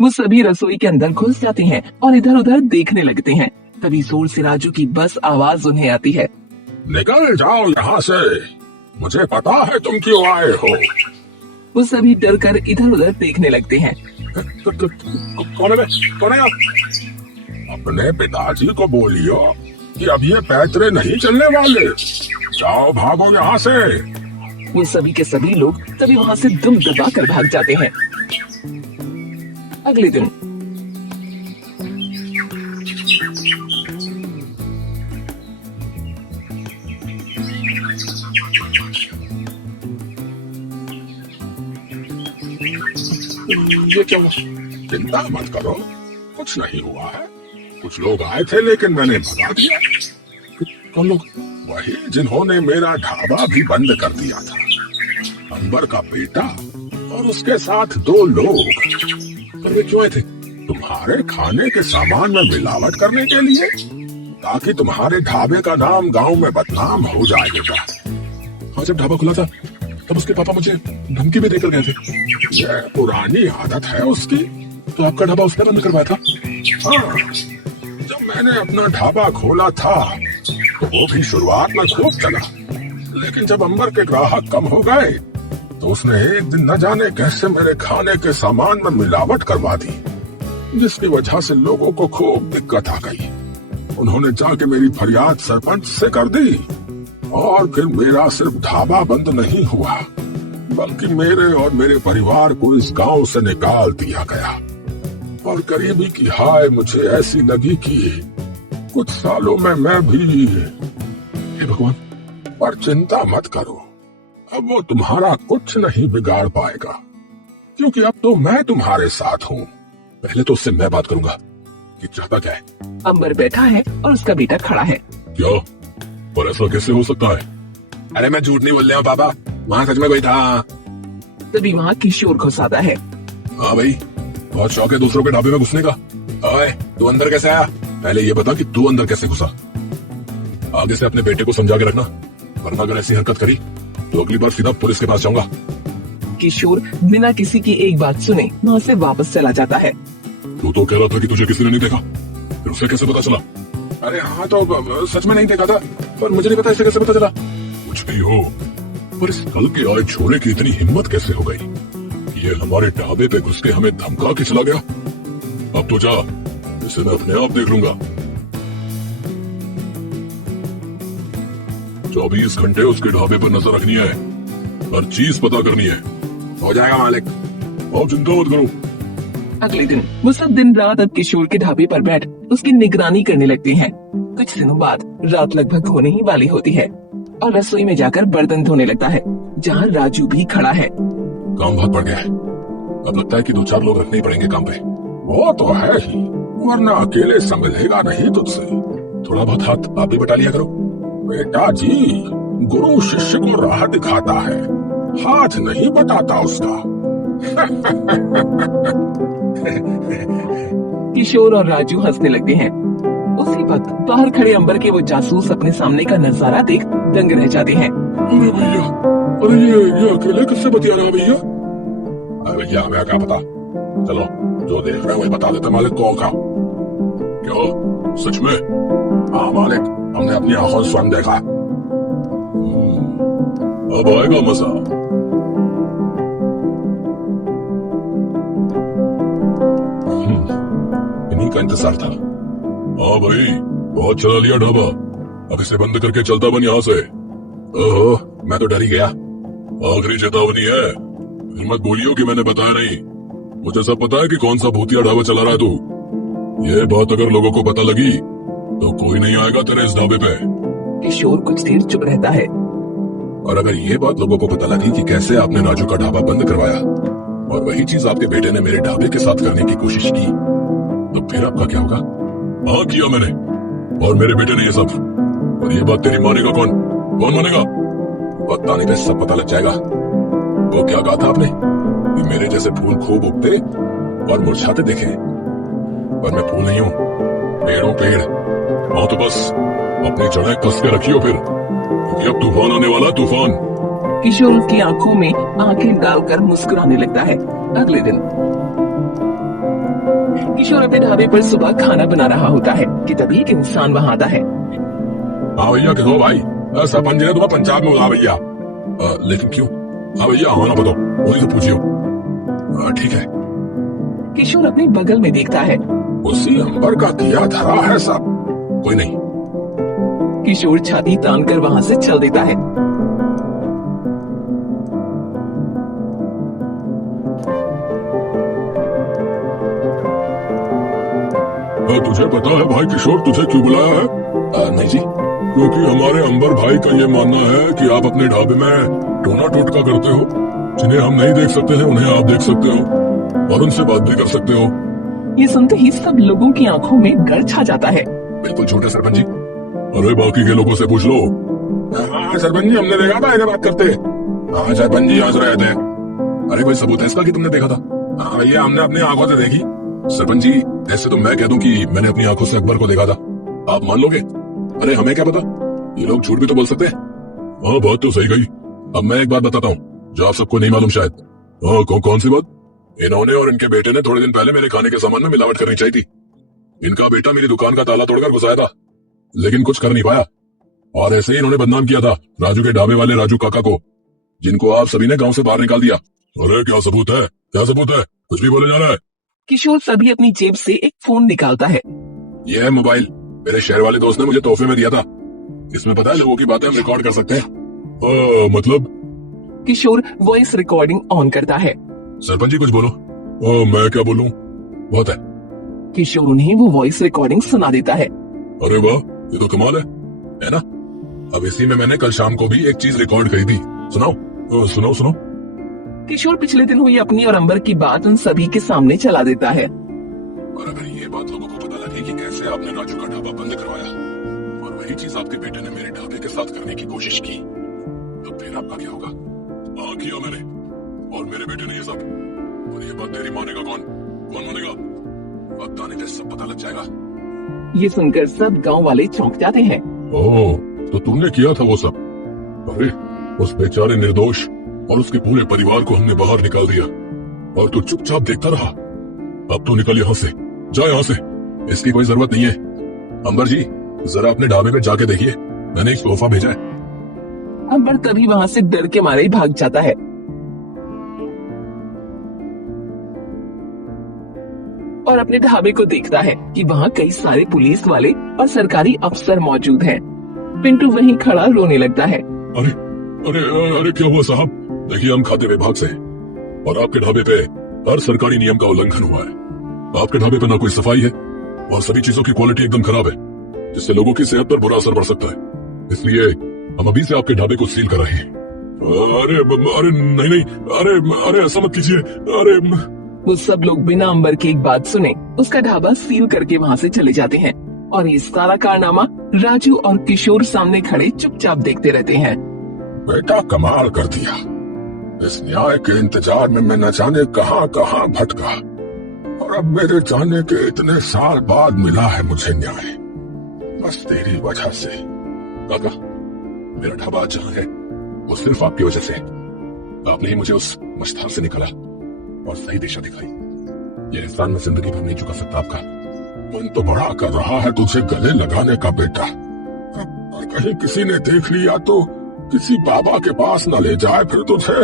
वो सभी रसोई के अंदर घुस जाते हैं और इधर उधर देखने लगते हैं। तभी जोर से राजू की बस आवाज उन्हें आती है। निकल जाओ यहाँ से, मुझे पता है तुम क्यों आए हो। वो सभी डर कर इधर उधर देखने लगते हैं। कौन है? कौन है आप? अपने पिताजी को बोलियो कि अब ये पैतरे नहीं चलने वाले। जाओ, भागो यहाँ से। वो सभी के सभी लोग तभी वहाँ से दुम दबा कर भाग जाते हैं। अगले दिन ये क्या हुआ? चिंता मत करो, कुछ नहीं हुआ है। कुछ लोग आए थे लेकिन मैंने भगा दिया। कौन लोग? वही जिन्होंने मेरा ढाबा भी बंद कर दिया था। अंबर का बेटा और उसके साथ 2 लोग। पर वे क्यों आए थे? तुम्हारे खाने के सामान में मिलावट करने के लिए, ताकि तुम्हारे ढाबे का नाम गांव में बदनाम हो जाएगा। हाँ, जब ढाबा खुला था तब उसके पापा मुझे धमकी भी देकर गए थे। यह पुरानी आदत है उसकी। तो आपका ढाबा उसने बंद करवाया था? हाँ, जब मैंने अपना ढाबा खोला था तो वो भी शुरुआत में खूब चला, लेकिन जब अंबर के ग्राहक कम हो गए तो उसने एक दिन न जाने कैसे मेरे खाने के सामान में मिलावट करवा दी, जिसकी वजह से लोगों को खूब दिक्कत आ गई। उन्होंने जाके मेरी फरियाद सरपंच से कर दी और फिर मेरा सिर्फ ढाबा बंद नहीं हुआ, बल्कि मेरे और मेरे परिवार को इस गांव से निकाल दिया गया। और गरीबी की हाय मुझे ऐसी लगी कि कुछ सालों में मैं भी। हे भगवान! पर चिंता मत करो, अब वो तुम्हारा कुछ नहीं बिगाड़ पाएगा, क्योंकि अब तो मैं तुम्हारे साथ हूँ। पहले तो उससे मैं बात करूंगा कि चाहता क्या है। अंबर बैठा है और उसका बेटा खड़ा है। क्या? पर ऐसा कैसे हो सकता है? अरे मैं झूठ नहीं बोल रहा हूँ पापा, वहाँ सच में कोई था। तभी वहाँ किशोर घुस आता है। हाँ भाई, बहुत शौक है दूसरों के ढाबे में घुसने का। ओए, तू अंदर कैसे आया? पहले ये बता कि तू अंदर कैसे घुसा। आगे से अपने बेटे को समझा के रखना, वरना अगर ऐसी हरकत करी तो अगली बार सीधा पुलिस के पास जाऊंगा। किशोर बिना किसी की एक बात सुने वहाँ से वापस चला जाता है। तू तो कह रहा था कि तुझे किसी ने नहीं देखा, फिर उसे कैसे पता चला? अरे हाँ, तो सच में नहीं देखा था, पर मुझे नहीं पता इसे कैसे पता चला। कुछ भी हो, पर इस कल के आए छोरे की इतनी हिम्मत कैसे हो गई? ये हमारे ढाबे पे घुस के हमें धमका के चला गया। अब तो जा, इसे मैं अपने आप देख लूंगा। 24 घंटे उसके ढाबे पर नजर रखनी है, हर चीज पता करनी है। हो जाएगा मालिक, आप चिंता मत करो। अगले दिन वो सब दिन रात अब किशोर के ढाबे पर बैठ उसकी निगरानी करने लगते हैं। कुछ दिनों बाद रात लगभग होने ही वाली होती है और रसोई में जाकर बर्तन धोने लगता है, जहाँ राजू भी खड़ा है। काम बहुत बढ़ गया है, अब लगता है कि 2-4 लोग रखने ही पड़ेंगे काम पे। वो तो है ही, वरना अकेले संभलेगा नहीं तुझसे। थोड़ा बहुत हाथ आप भी बटा लिया करो। बेटा जी, गुरु शिष्य को राह दिखाता है, हाथ नहीं बटाता उसका। किशोर और राजू हंसने लगते हैं। उसी वक्त बाहर खड़े अंबर के वो जासूस अपने सामने का नजारा देख दंग रह जाते हैं। अरे भैया, अरे ये अकेले किससे बतिया रहा भैया? अरे भैया, हमें क्या पता। चलो, जो देख रहे हैं वही बता देते मालिक को। का क्यों? सच में? हाँ मालिक, हमने अपनी आंखों से स्वयं देखा। अब आएगा मजा। इन्हीं का इंतजार था। हाँ भाई, बहुत चला लिया ढाबा, अब इसे बंद करके चलता बन यहाँ से। ओहो, मैं तो डर ही गया। आखिरी चेतावनी है, फिर मत बोलियो कि मैंने बताया नहीं। मुझे सब पता है कि कौन सा भूतिया ढाबा चला रहा है तू। ये बात अगर लोगों को पता लगी तो कोई नहीं आएगा तेरे इस ढाबे पे। किशोर कुछ देर चुप रहता है। और अगर ये बात लोगों को पता लगी कि कैसे आपने राजू का ढाबा बंद करवाया और वही चीज आपके बेटे ने मेरे ढाबे के साथ करने की कोशिश की, तो फिर आपका क्या होगा? हाँ, किया मैंने और मेरे बेटे ने ये सब। और ये बात तेरी मानेगा कौन? कौन मानेगा? वक्त आने पे सब पता लग जाएगा। वो क्या कहा था आपने कि मेरे जैसे फूल खूब उगते और मुरझाते देखे, पर मैं फूल नहीं हूँ, पेड़ों पेड़। हाँ तो बस अपनी जड़ें कस के रखियो फिर, क्योंकि अब तूफान आने वाला, तूफान। किशोर की आंखों में आंखें डालकर मुस्कुराने लगता है। अगले दिन किशोर अपने ढाबे पर सुबह खाना बना रहा होता है कि तभी एक इंसान वहाँ आता है। हाँ भैया किसो भाई, सरपंच जी ने तुम्हें पंचायत में बुला भैया। लेकिन क्यों? हाँ भैया हाँ ना बताओ, वही से पूछियो। ठीक है। किशोर अपने बगल में देखता है। उसी अंबर का दिया धरा है सब। कोई नहीं। किशोर छाती तान कर वहाँ से चल देता है। तुझे पता है भाई किशोर तुझे क्यों बुलाया है? नहीं जी। क्योंकि हमारे अंबर भाई का ये मानना है कि आप अपने ढाबे में टोना टोटका करते हो। जिन्हें हम नहीं देख सकते हैं उन्हें आप देख सकते हो और उनसे बात भी कर सकते हो। ये सुनते ही सब लोगों की आंखों में डर छा जाता है। बिल्कुल झूठ है सरपंच जी। अरे बाकी के लोगों से पूछ लो। हाँ सरपंच जी हमने देखा था इन्हें बात करते। हाँ सरपंच जी हंस रहे थे। अरे कोई सबूत है इसका कि तुमने देखा था? हाँ भैया हमने अपनी आंखों से देखी। सरपंच जी ऐसे तो मैं कह दूं कि मैंने अपनी आंखों से अकबर को देखा था, आप मान लोगे? अरे हमें क्या पता, ये लोग झूठ भी तो बोल सकते हैं। हाँ बात तो सही कही। अब मैं एक बात बताता हूँ जो आप सबको नहीं मालूम शायद। हाँ कौन सी बात? इन्होंने और इनके बेटे ने थोड़े दिन पहले मेरे खाने के सामान में मिलावट करनी चाहिए थी। इनका बेटा मेरी दुकान का ताला तोड़कर घुसाया था लेकिन कुछ कर नहीं पाया और ऐसे ही इन्होंने बदनाम किया था राजू के ढाबे वाले राजू काका को, जिनको आप सभी ने गांव से बाहर निकाल दिया। अरे क्या सबूत है? क्या सबूत है? कुछ भी बोले जा रहा है। किशोर सभी अपनी जेब से एक फोन निकालता है। यह है मोबाइल, मेरे शहर वाले दोस्त ने मुझे तोहफे में दिया था। इसमें पता है लोगों की बातें हम रिकॉर्ड कर सकते हैं। मतलब? किशोर वॉइस रिकॉर्डिंग ऑन करता है। सरपंच जी कुछ बोलो। मैं क्या बोलूं? बहुत है। किशोर उन्हें वो वॉइस रिकॉर्डिंग सुना देता है। अरे वाह ये तो कमाल है ना? अब इसी में मैंने कल शाम को भी एक चीज रिकॉर्ड करी थी, सुनाओ। सुनाओ। किशोर पिछले दिन हुई अपनी और अंबर की बात उन सभी के सामने चला देता है। और अगर ये बात लोगों को पता लगे कि कैसे आपने राजू का ढाबा बंद करवाया और वही चीज आपके बेटे ने मेरे ढाबे के साथ करने की कोशिश की, तो फिर आपका क्या होगा? हाँ किया मैंने और मेरे बेटे ने ये सब, और ये बात तेरी मानेगा कौन मानेगा? वक्त आने पे सब पता लग जाएगा। ये सुनकर सब गांव वाले चौंक जाते हैं। ओह तो तुमने किया था वो सब? अरे उस बेचारे निर्दोष और उसके पूरे परिवार को हमने बाहर निकाल दिया और तू चुपचाप देखता रहा। अब तू निकल यहाँ से, जा यहाँ से, इसकी कोई जरूरत नहीं है। अंबर जी जरा अपने ढाबे पे जाके देखिए, मैंने एक सोफा भेजा है। अंबर तभी वहाँ से डर के मारे भाग जाता है और अपने ढाबे को देखता है कि वहाँ कई सारे पुलिस वाले और सरकारी अफसर मौजूद हैं। पिंटू वहीं खड़ा रोने लगता है। अरे अरे अरे क्या हुआ साहब? देखिए हम खाद्य विभाग से हैं और आपके ढाबे पे हर सरकारी नियम का उल्लंघन हुआ है। आपके ढाबे पे ना कोई सफाई है और सभी चीजों की क्वालिटी एकदम खराब है, जिससे लोगों की सेहत पर बुरा असर पड़ सकता है। इसलिए हम अभी से आपके ढाबे को सील कर रहे हैं। अरे नहीं, अरे ऐसा मत कीजिए। अरे वो सब लोग बिना अंबर की एक बात सुने उसका ढाबा सील करके वहाँ से चले जाते हैं और ये सारा कारनामा राजू और किशोर सामने खड़े चुपचाप देखते रहते हैं। बेटा कमाल कर दिया। इस न्याय के इंतजार में मैं न जाने कहां भटका और अब मेरे जाने के इतने साल बाद मिला है मुझे न्याय, बस तेरी वजह से। काका मेरा ढाबा जहाँ है वो सिर्फ आपकी वजह से। आपने ही मुझे उस मझधार से निकाला और सही दिशा दिखाई। ये एहसान मैं जिंदगी भर नहीं चुका सकता आपका। मन तो बड़ा कर रहा है तुझे गले लगाने का बेटा, और कहीं किसी ने देख लिया तो किसी बाबा के पास न ले जाए फिर तुझे।